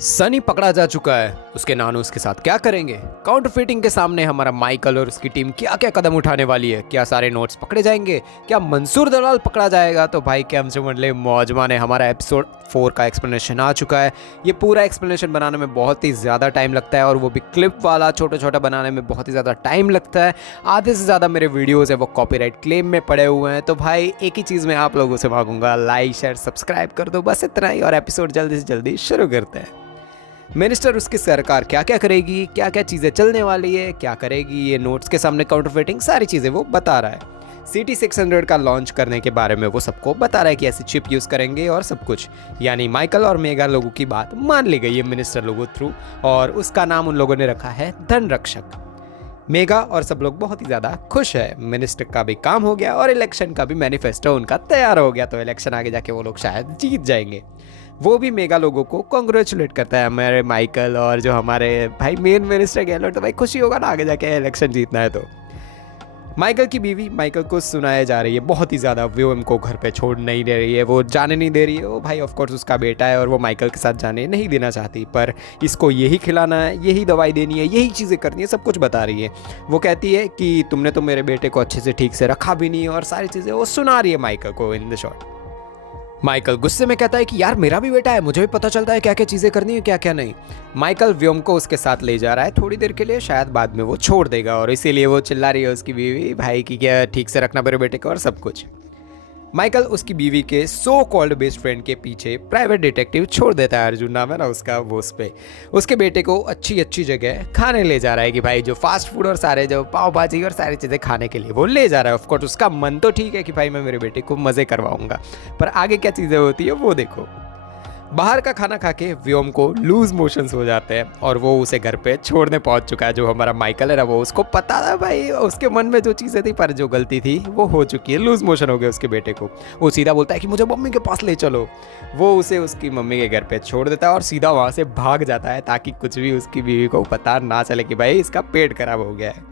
सनी पकड़ा जा चुका है। उसके नानू उसके साथ क्या करेंगे? काउंटरफीटिंग के सामने हमारा माइकल और उसकी टीम क्या क्या कदम उठाने वाली है? क्या सारे नोट्स पकड़े जाएंगे? क्या मंसूर दलाल पकड़ा जाएगा? तो भाई क्या हमसे मंडले मौजमा ने हमारा एपिसोड 4 का एक्सप्लेनेशन आ चुका है। ये पूरा एक्सप्लेनेशन बनाने में बहुत ही ज़्यादा टाइम लगता है और वो भी क्लिप वाला छोटा छोटा बनाने में बहुत ही ज़्यादा टाइम लगता है। आधे से ज़्यादा मेरे वीडियोज़ है वो कॉपीराइट क्लेम में पड़े हुए हैं। तो भाई एक ही चीज़ मैं आप लोगों से मांगूंगा, लाइक शेयर सब्सक्राइब कर दो, बस इतना ही। और एपिसोड जल्दी से जल्दी शुरू करते हैं। मिनिस्टर उसकी सरकार क्या क्या करेगी, क्या क्या चीज़ें चलने वाली है, क्या करेगी, ये नोट्स के सामने काउंटरफीटिंग, सारी चीज़ें वो बता रहा है। CT-600 का लॉन्च करने के बारे में वो सबको बता रहा है कि ऐसी चिप यूज़ करेंगे और सब कुछ। यानी माइकल और मेगा लोगों की बात मान ली गई है मिनिस्टर लोगों थ्रू, और उसका नाम उन लोगों ने रखा है धनरक्षक। मेगा और सब लोग बहुत ही ज़्यादा खुश है। मिनिस्टर का भी काम हो गया और इलेक्शन का भी मैनिफेस्टो उनका तैयार हो गया, तो इलेक्शन आगे जाके वो लोग शायद जीत जाएंगे। वो भी मेगा लोगों को कॉन्ग्रेचुलेट करता है, हमारे माइकल और जो हमारे भाई मेन मिनिस्टर गहलोत, तो भाई खुशी होगा ना आगे जाके इलेक्शन जीतना है। तो माइकल की बीवी माइकल को सुनाया जा रही है बहुत ही ज़्यादा, वो उनको घर पे छोड़ नहीं दे रही है, वो जाने नहीं दे रही है। वो भाई ऑफ कोर्स उसका बेटा है और वो माइकल के साथ जाने नहीं देना चाहती, पर इसको यही खिलाना है, यही दवाई देनी है, यही चीज़ें करनी है, सब कुछ बता रही है। वो कहती है कि तुमने तो मेरे बेटे को अच्छे से ठीक से रखा भी नहीं, और सारी चीज़ें वो सुना रही है माइकल को इन द शॉर्ट। माइकल गुस्से में कहता है कि यार मेरा भी बेटा है, मुझे भी पता चलता है क्या क्या चीज़ें करनी है क्या क्या नहीं। माइकल व्योम को उसके साथ ले जा रहा है थोड़ी देर के लिए, शायद बाद में वो छोड़ देगा, और इसीलिए वो चिल्ला रही है उसकी बीवी भाई की क्या ठीक से रखना मेरे बेटे को और सब कुछ। माइकल उसकी बीवी के सो कॉल्ड बेस्ट फ्रेंड के पीछे प्राइवेट डिटेक्टिव छोड़ देता है, अर्जुन नाम है ना उसका, वो उस पे उसके बेटे को अच्छी अच्छी जगह खाने ले जा रहा है कि भाई जो फास्ट फूड और सारे जो पाव भाजी और सारी चीज़ें खाने के लिए वो ले जा रहा है। ऑफकोर्स उसका मन तो ठीक है कि भाई मैं मेरे बेटे को मज़े करवाऊंगा, पर आगे क्या चीज़ें होती है वो देखो। बाहर का खाना खा के व्योम को लूज मोशंस हो जाते हैं और वो उसे घर पे छोड़ने पहुंच चुका है। जो हमारा माइकल है ना, वो उसको पता था भाई, उसके मन में जो चीज़ें थी, पर जो गलती थी वो हो चुकी है, लूज मोशन हो गया उसके बेटे को। वो सीधा बोलता है कि मुझे मम्मी के पास ले चलो। वो उसे उसकी मम्मी के घर पे छोड़ देता है और सीधा वहाँ से भाग जाता है, ताकि कुछ भी उसकी बीवी को पता ना चले कि भाई इसका पेट खराब हो गया है।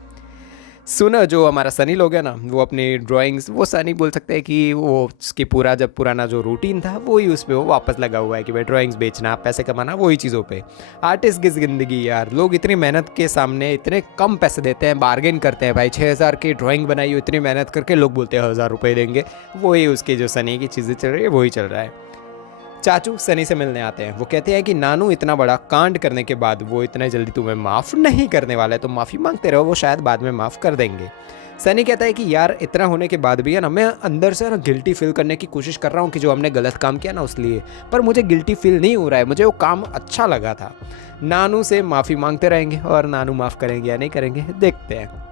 सुनो, जो हमारा सनी लोग है ना, वो अपनी ड्राइंग्स, वो सनी बोल सकते हैं कि वो उसकी पूरा जब पुराना जो रूटीन था वही उस पर वो वापस लगा हुआ है कि भाई ड्राइंग्स बेचना, पैसे कमाना, वही चीज़ों पे। आर्टिस्ट की ज़िंदगी यार, लोग इतनी मेहनत के सामने इतने कम पैसे देते हैं, बार्गेन करते हैं भाई। 6,000 की ड्राइंग बनाई हो इतनी मेहनत करके, लोग बोलते हैं 1,000 रुपये देंगे। वही उसकी जो सनी की चीज़ें चल रही है वही चल रहा है। चाचू सनी से मिलने आते हैं। वो कहते हैं कि नानू इतना बड़ा कांड करने के बाद वो इतने जल्दी तुम्हें माफ़ नहीं करने वाला है, तो माफ़ी मांगते रहो, वो शायद बाद में माफ़ कर देंगे। सनी कहता है कि यार इतना होने के बाद भी है ना, मैं अंदर से ना गिल्टी फील करने की कोशिश कर रहा हूँ कि जो हमने गलत काम किया ना उस लिए, पर मुझे गिल्टी फील नहीं हो रहा है, मुझे वो काम अच्छा लगा था। नानू से माफ़ी मांगते रहेंगे और नानू माफ़ करेंगे या नहीं करेंगे देखते हैं।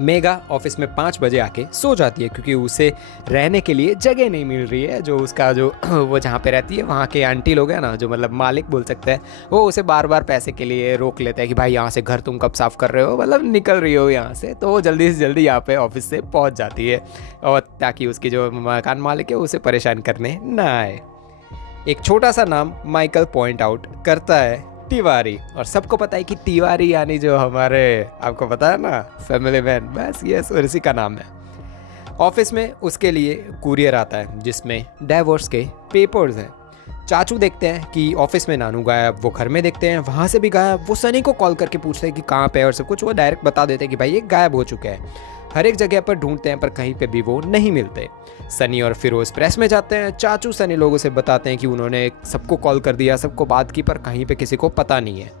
मेगा ऑफिस में 5 बजे आके सो जाती है क्योंकि उसे रहने के लिए जगह नहीं मिल रही है। जो उसका जो वो जहाँ पे रहती है वहाँ के आंटी लोग हैं ना, जो मतलब मालिक बोल सकते हैं, वो उसे बार बार पैसे के लिए रोक लेते हैं कि भाई यहाँ से घर तुम कब साफ़ कर रहे हो, मतलब निकल रही हो यहाँ से। तो वो जल्दी से जल्दी यहाँ पे ऑफिस से पहुँच जाती है, और ताकि उसकी जो मकान मालिक है उसे परेशान करने ना आए। एक छोटा सा नाम माइकल पॉइंट आउट करता है, तिवारी। और सबको पता है कि तिवारी यानी जो हमारे, आपको पता है ना, फैमिली मैन, बस ये इसी का नाम है। ऑफिस में उसके लिए कुरियर आता है जिसमें डाइवोर्स के पेपर्स हैं। चाचू देखते हैं कि ऑफिस में नानू गायब, वो घर में देखते हैं वहाँ से भी गायब। वो सनी को कॉल करके पूछते हैं कि कहाँ पे है और सब कुछ, वो डायरेक्ट बता देते हैं कि भाई ये गायब हो चुके हैं। हर एक जगह पर ढूंढते हैं पर कहीं पे भी वो नहीं मिलते। सनी और फिरोज प्रेस में जाते हैं। चाचू सनी लोगों से बताते हैं कि उन्होंने सबको कॉल कर दिया, सबको बात की, पर कहीं पे किसी को पता नहीं है।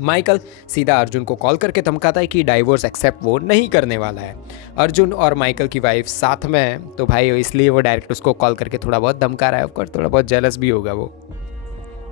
माइकल सीधा अर्जुन को कॉल करके धमकाता है कि डाइवोर्स एक्सेप्ट वो नहीं करने वाला है। अर्जुन और माइकल की वाइफ साथ में है, तो भाई इसलिए वो डायरेक्ट उसको कॉल करके थोड़ा बहुत धमका रहा है। ऑफकोर्स थोड़ा बहुत जेलस भी होगा वो।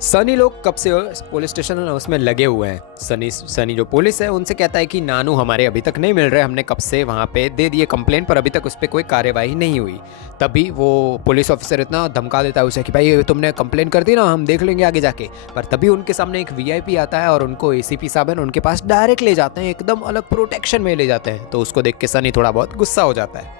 सनी लोग कब से पुलिस स्टेशन है उसमें लगे हुए हैं। सनी जो पुलिस है उनसे कहता है कि नानू हमारे अभी तक नहीं मिल रहे, हमने कब से वहाँ पे दे दिए कंप्लेंट, पर अभी तक उस पर कोई कार्यवाही नहीं हुई। तभी वो पुलिस ऑफिसर इतना धमका देता है उसे कि भाई तुमने कंप्लेंट कर दी ना, हम देख लेंगे आगे जाके। पर तभी उनके सामने एक VIP आता है और उनको ACP साहब है उनके पास डायरेक्ट ले जाते हैं, एकदम अलग प्रोटेक्शन में ले जाते हैं। तो उसको देख के सनी थोड़ा बहुत गुस्सा हो जाता है।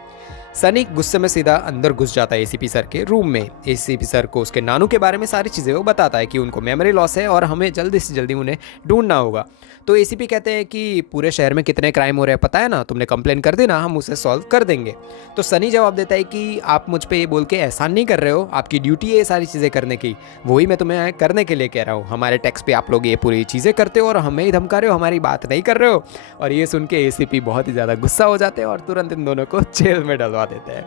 सनी गुस्से में सीधा अंदर घुस जाता है एसीपी सर के रूम में। एसीपी सर को उसके नानू के बारे में सारी चीज़ें वो बताता है कि उनको मेमोरी लॉस है और हमें जल्दी से जल्दी उन्हें ढूंढना होगा। तो एसीपी कहते हैं कि पूरे शहर में कितने क्राइम हो रहे हैं पता है ना, तुमने कंप्लेन कर दी ना, हम उसे सॉल्व कर देंगे। तो सनी जवाब देता है कि आप मुझ पे ये बोल के एहसान नहीं कर रहे हो, आपकी ड्यूटी है ये सारी चीज़ें करने की, वही मैं तुम्हें करने के लिए कह रहा हूँ। हमारे टैक्स पे आप लोग ये पूरी चीज़ें करते हो और हमें ही धमका रहे हो, हमारी बात नहीं कर रहे हो। और ये सुन के एसीपी बहुत ही ज़्यादा गुस्सा हो जाते हैं और तुरंत इन दोनों को जेल में डलवा देते हैं।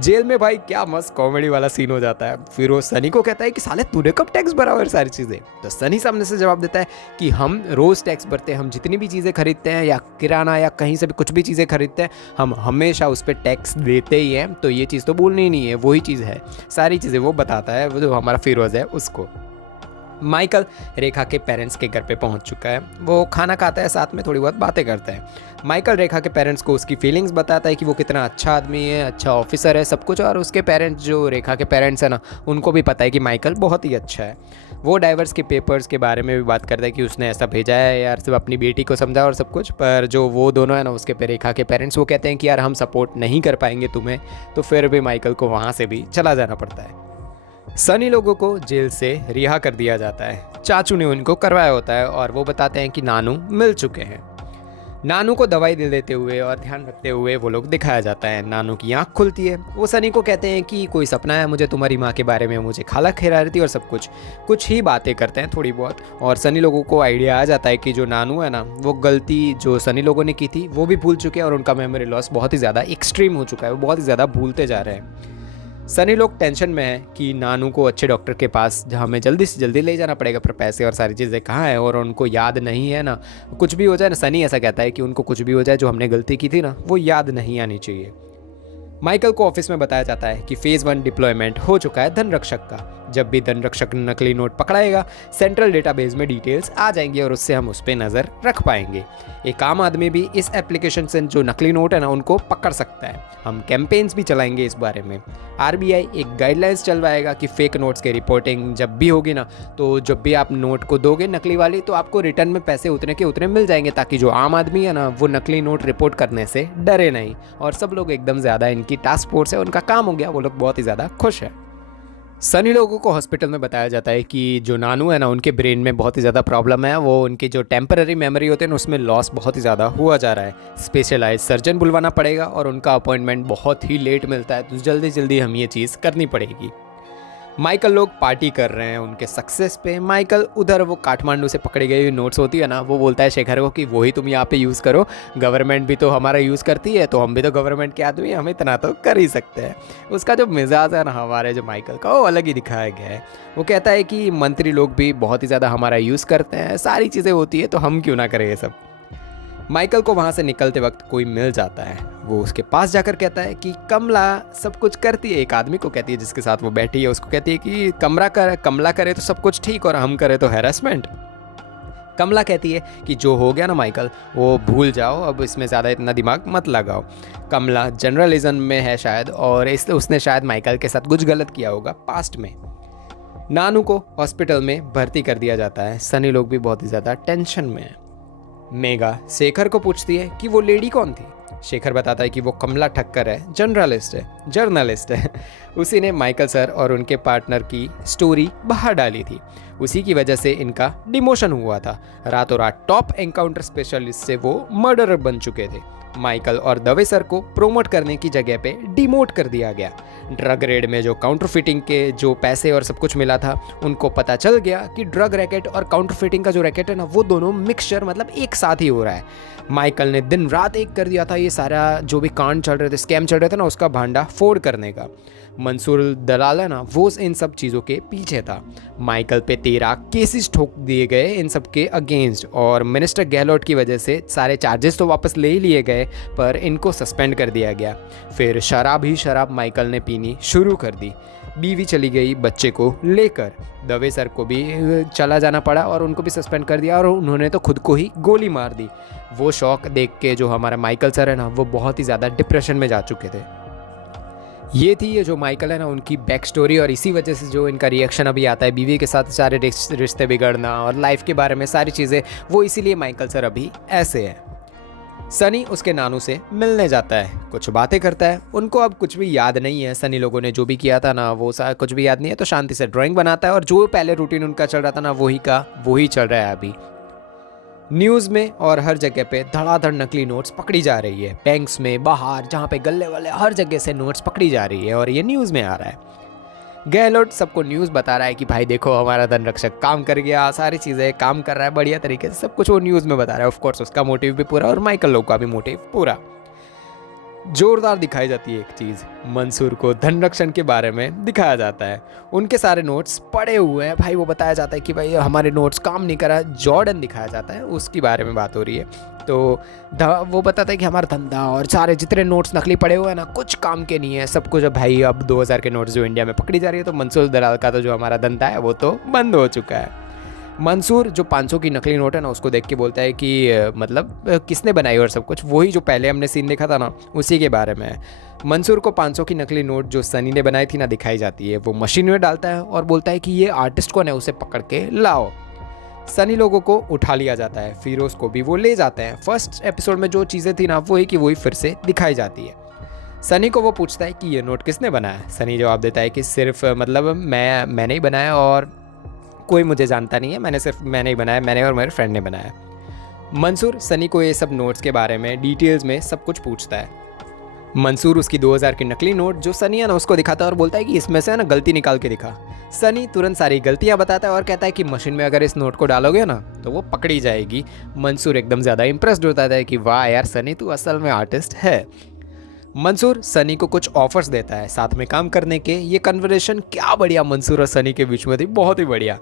जेल में भाई क्या मस्त कॉमेडी वाला सीन हो जाता है। फिर वो सनी को कहता है कि साले तूने कब टैक्स भरा और सारी चीज़ें। तो सनी सामने से जवाब देता है कि हम रोज़ टैक्स भरते हैं, हम जितनी भी चीज़ें खरीदते हैं या किराना या कहीं से भी कुछ भी चीज़ें खरीदते हैं, हम हमेशा उस पर टैक्स देते ही हैं। तो ये चीज़ तो भूलनी ही नहीं है, वही चीज़ है। सारी चीज़ें वो बताता है, वो जो हमारा फिरोज़ है उसको। माइकल रेखा के पेरेंट्स के घर पे पहुंच चुका है। वो खाना खाता है, साथ में थोड़ी बहुत बातें करते हैं। माइकल रेखा के पेरेंट्स को उसकी फीलिंग्स बताता है कि वो कितना अच्छा आदमी है, अच्छा ऑफिसर है, सब कुछ। और उसके पेरेंट्स, जो रेखा के पेरेंट्स हैं ना, उनको भी पता है कि माइकल बहुत ही अच्छा है। वो डाइवर्स के पेपर्स के बारे में भी बात करता है कि उसने ऐसा भेजा है यार, सिर्फ अपनी बेटी को समझा और सब कुछ। पर जो वो दोनों है ना, उसके पे रेखा के पेरेंट्स, वो कहते हैं कि यार हम सपोर्ट नहीं कर पाएंगे तुम्हें। तो फिर भी माइकल को वहाँ से भी चला जाना पड़ता है। सनी लोगों को जेल से रिहा कर दिया जाता है। चाचू ने उनको करवाया होता है और वो बताते हैं कि नानू मिल चुके हैं। नानू को दवाई दे देते हुए और ध्यान रखते हुए वो लोग दिखाया जाता है। नानू की आंख खुलती है। वो सनी को कहते हैं कि कोई सपना है मुझे तुम्हारी माँ के बारे में, मुझे खाला खिला रही थी और सब कुछ ही बातें करते हैं थोड़ी बहुत। और सनी लोगों को आइडिया आ जाता है कि जो नानू है ना, वो गलती जो सनी लोगों ने की थी वो भी भूल चुके हैं और उनका मेमोरी लॉस बहुत ही ज़्यादा एक्सट्रीम हो चुका है, वो बहुत ही ज़्यादा भूलते जा रहे हैं। सनी लोग टेंशन में है कि नानू को अच्छे डॉक्टर के पास हमें जल्दी से जल्दी ले जाना पड़ेगा, पर पैसे और सारी चीज़ें कहाँ हैं और उनको याद नहीं है ना। कुछ भी हो जाए ना, सनी ऐसा कहता है कि उनको कुछ भी हो जाए, जो हमने गलती की थी ना, वो याद नहीं आनी चाहिए। माइकल को ऑफिस में बताया जाता है कि फेज़ 1 डिप्लॉयमेंट हो चुका है धनरक्षक का। जब भी धनरक्षक नकली नोट पकड़ाएगा, सेंट्रल डेटाबेस में डिटेल्स आ जाएंगी और उससे हम उस पर नज़र रख पाएंगे। एक आम आदमी भी इस एप्लीकेशन से जो नकली नोट है ना, उनको पकड़ सकता है। हम कैंपेन्स भी चलाएंगे इस बारे में। आरबीआई एक गाइडलाइंस चलवाएगा कि फेक नोट्स की रिपोर्टिंग जब भी होगी ना, तो जब भी आप नोट को दोगे नकली वाली, तो आपको रिटर्न में पैसे उतने के उतने मिल जाएंगे, ताकि जो आम आदमी है ना, वो नकली नोट रिपोर्ट करने से डरे नहीं। और सब लोग एकदम ज़्यादा, इनकी टास्क फोर्स है, उनका काम हो गया, वो लोग बहुत ही ज़्यादा खुश है। सनी लोगों को हॉस्पिटल में बताया जाता है कि जो नानू है ना, उनके ब्रेन में बहुत ही ज़्यादा प्रॉब्लम है। वो उनकी जो टेम्पररी मेमोरी होते हैं ना, उसमें लॉस बहुत ही ज़्यादा हुआ जा रहा है। स्पेशलाइज सर्जन बुलवाना पड़ेगा और उनका अपॉइंटमेंट बहुत ही लेट मिलता है, तो जल्दी जल्दी हम ये चीज़ करनी पड़ेगी। माइकल लोग पार्टी कर रहे हैं उनके सक्सेस पे। माइकल उधर वो काठमांडू से पकड़ी गई नोट्स होती है ना, वो बोलता है शेखर को कि वही तुम यहाँ पे यूज़ करो, गवर्नमेंट भी तो हमारा यूज़ करती है, तो हम भी तो गवर्नमेंट के आदमी हैं, हम इतना तो कर ही सकते हैं। उसका जो मिजाज है ना हमारे जो माइकल का, वो अलग ही दिखाया गया है। वो कहता है कि मंत्री लोग भी बहुत ही ज़्यादा हमारा यूज़ करते हैं, सारी चीज़ें होती है, तो हम क्यों ना करें ये सब। माइकल को वहाँ से निकलते वक्त कोई मिल जाता है। वो उसके पास जाकर कहता है कि कमला सब कुछ करती है। एक आदमी को कहती है जिसके साथ वो बैठी है, उसको कहती है कि कमला करे तो सब कुछ ठीक और हम करे तो हैरेसमेंट। कमला कहती है कि जो हो गया ना माइकल, वो भूल जाओ, अब इसमें ज़्यादा इतना दिमाग मत लगाओ। कमला जर्नलिज्म में है शायद, और इसलिए उसने शायद माइकल के साथ कुछ गलत किया होगा पास्ट में। नानू को हॉस्पिटल में भर्ती कर दिया जाता है। सनी लोग भी बहुत ही ज़्यादा टेंशन में है। मेगा शेखर को पूछती है कि वो लेडी कौन थी। शेखर बताता है कि वो कमला ठक्कर है, जर्नलिस्ट है। उसी ने माइकल सर और उनके पार्टनर की स्टोरी बाहर डाली थी, उसी की वजह से इनका डिमोशन हुआ था। रातों रात टॉप एनकाउंटर स्पेशलिस्ट से वो मर्डरर बन चुके थे। माइकल और दवे सर को प्रोमोट करने की जगह पे डिमोट कर दिया गया। ड्रग रेड में जो काउंटरफिटिंग के जो पैसे और सब कुछ मिला था, उनको पता चल गया कि ड्रग रैकेट और काउंटरफिटिंग का जो रैकेट है ना, वो दोनों मिक्सचर मतलब एक साथ ही हो रहा है। माइकल ने दिन रात एक कर दिया था ये सारा जो भी कांड चल रहे थे, स्कैम चल रहे थे ना, उसका भांडा फोड़ करने का। मंसूर दलाल है ना, वो इन सब चीज़ों के पीछे था। माइकल पे 13 केसेस ठोक दिए गए इन सब के अगेंस्ट, और मिनिस्टर गहलोत की वजह से सारे चार्जेस तो वापस ले ही लिए गए, पर इनको सस्पेंड कर दिया गया। फिर शराब माइकल ने पीनी शुरू कर दी। बीवी चली गई बच्चे को लेकर। दवे सर को भी चला जाना पड़ा और उनको भी सस्पेंड कर दिया, और उन्होंने तो खुद को ही गोली मार दी। वो शौक देख के जो हमारा माइकल सर है ना, वो बहुत ही ज़्यादा डिप्रेशन में जा चुके थे। ये थी ये जो माइकल है ना, उनकी बैक स्टोरी, और इसी वजह से जो इनका रिएक्शन अभी आता है, बीवी के साथ सारे रिश्ते बिगड़ना और लाइफ के बारे में सारी चीज़ें, वो इसीलिए माइकल सर अभी ऐसे हैं। सनी उसके नानू से मिलने जाता है, कुछ बातें करता है। उनको अब कुछ भी याद नहीं है, सनी लोगों ने जो भी किया था ना वो कुछ भी याद नहीं है। तो शांति से ड्राइंग बनाता है और जो पहले रूटीन उनका चल रहा था ना वही का वही चल रहा है अभी। न्यूज़ में और हर जगह पे धड़ाधड़ नकली नोट्स पकड़ी जा रही है, बैंक्स में, बाहर, जहाँ पे गल्ले वाले, हर जगह से नोट्स पकड़ी जा रही है और ये न्यूज़ में आ रहा है। गहलोत सबको न्यूज़ बता रहा है कि भाई देखो हमारा धन रक्षक काम कर गया, सारी चीज़ें काम कर रहा है बढ़िया तरीके से, सब कुछ वो न्यूज़ में बता रहा है। ऑफ कोर्स उसका मोटिव भी पूरा और माइकल लोग का भी मोटिव पूरा। जोरदार दिखाई जाती है एक चीज़, मंसूर को धन रक्षण के बारे में दिखाया जाता है। उनके सारे नोट्स पड़े हुए हैं भाई, वो बताया जाता है कि भाई हमारे नोट्स काम नहीं कर रहा। जॉर्डन दिखाया जाता है, उसके बारे में बात हो रही है। तो वो बताता है कि हमारा धंधा और सारे जितने नोट्स नकली पड़े हुए हैं ना कुछ काम के नहीं है, सब कुछ। भाई अब 2000 के नोट्स जो इंडिया में पकड़ी जा रही है तो मंसूर दलाल का तो जो हमारा धंधा है वो तो बंद हो चुका है। मंसूर जो 500 की नकली नोट है ना उसको देख के बोलता है कि मतलब किसने बनाई और सब कुछ, वही जो पहले हमने सीन देखा था ना उसी के बारे में है। मंसूर को 500 की नकली नोट जो सनी ने बनाई थी ना दिखाई जाती है, वो मशीन में डालता है और बोलता है कि ये आर्टिस्ट कौन है, उसे पकड़ के लाओ। सनी लोगों को उठा लिया जाता है, फिरोज को भी वो ले जाते हैं। फर्स्ट एपिसोड में जो चीज़ें थी ना वही की वही फिर से दिखाई जाती है। सनी को वो पूछता है कि ये नोट किसने बनाया। सनी जवाब देता है कि सिर्फ मतलब मैंने ही बनाया और कोई मुझे जानता नहीं है, मैंने ही बनाया, मैंने और मेरे फ्रेंड ने बनाया। मंसूर सनी को ये सब नोट्स के बारे में डिटेल्स में सब कुछ पूछता है। मंसूर उसकी 2000 की नकली नोट जो सनी है ना उसको दिखाता है और बोलता है कि इसमें से ना गलती निकाल के दिखा। सनी तुरंत सारी गलतियां बताता है और कहता है कि मशीन में अगर इस नोट को डालोगे ना तो वो पकड़ी जाएगी। मंसूर एकदम ज़्यादा इंप्रेस्ड होता है कि वाह यार सनी तू असल में आर्टिस्ट है। मंसूर सनी को कुछ ऑफर्स देता है साथ में काम करने के। ये कन्वर्सेशन क्या बढ़िया मंसूर और सनी के बीच में थी, बहुत ही बढ़िया।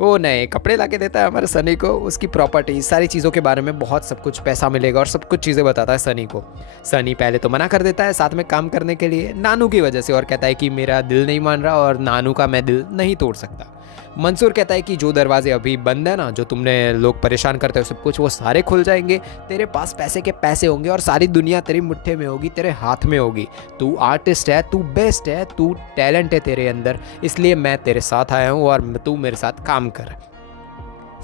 वो नए कपड़े ला के देता है हमारे सनी को, उसकी प्रॉपर्टी सारी चीज़ों के बारे में बहुत सब कुछ, पैसा मिलेगा और सब कुछ चीज़ें बताता है सनी को। सनी पहले तो मना कर देता है साथ में काम करने के लिए नानू की वजह से, और कहता है कि मेरा दिल नहीं मान रहा और नानू का मैं दिल नहीं तोड़ सकता। मंसूर कहता है कि जो दरवाजे अभी बंद है ना, जो तुमने लोग परेशान करते हो सब कुछ, वो सारे खुल जाएंगे। तेरे पास पैसे के पैसे होंगे और सारी दुनिया तेरी मुट्ठी में होगी, तेरे हाथ में होगी। तू आर्टिस्ट है, तू बेस्ट है, तू टैलेंट है तेरे अंदर, इसलिए मैं तेरे साथ आया हूँ और तू मेरे साथ काम कर।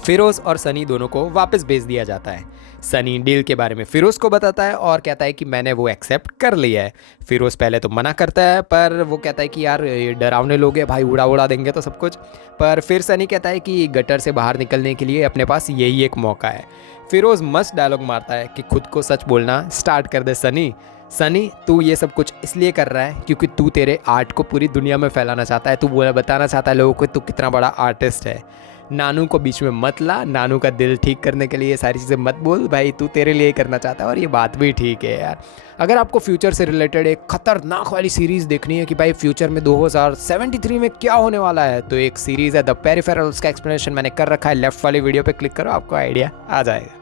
फिरोज और सनी दोनों को वापस भेज दिया जाता है। सनी डील के बारे में फिरोज को बताता है और कहता है कि मैंने वो एक्सेप्ट कर लिया है। फिरोज पहले तो मना करता है पर वो कहता है कि यार ये डरावने लोग हैं भाई, उड़ा देंगे तो सब कुछ। पर फिर सनी कहता है कि गटर से बाहर निकलने के लिए अपने पास यही एक मौका है। फिरोज मस्त डायलॉग मारता है कि खुद को सच बोलना स्टार्ट कर दे सनी। सनी तू ये सब कुछ इसलिए कर रहा है क्योंकि तू तेरे आर्ट को पूरी दुनिया में फैलाना चाहता है, तू बताना चाहता है लोगों को तू कितना बड़ा आर्टिस्ट है। नानू को बीच में मत ला, नानू का दिल ठीक करने के लिए सारी चीज़ें मत बोल भाई, तू तेरे लिए करना चाहता है और ये बात भी ठीक है यार। अगर आपको फ्यूचर से रिलेटेड एक खतरनाक वाली सीरीज़ देखनी है कि भाई फ्यूचर में 2073 में क्या होने वाला है, तो एक सीरीज़ है द पेरिफेरल, उसका एक्सप्लेनेशन मैंने कर रखा है, लेफ्ट वाली वीडियो पे क्लिक करो आपको आइडिया आ जाएगा।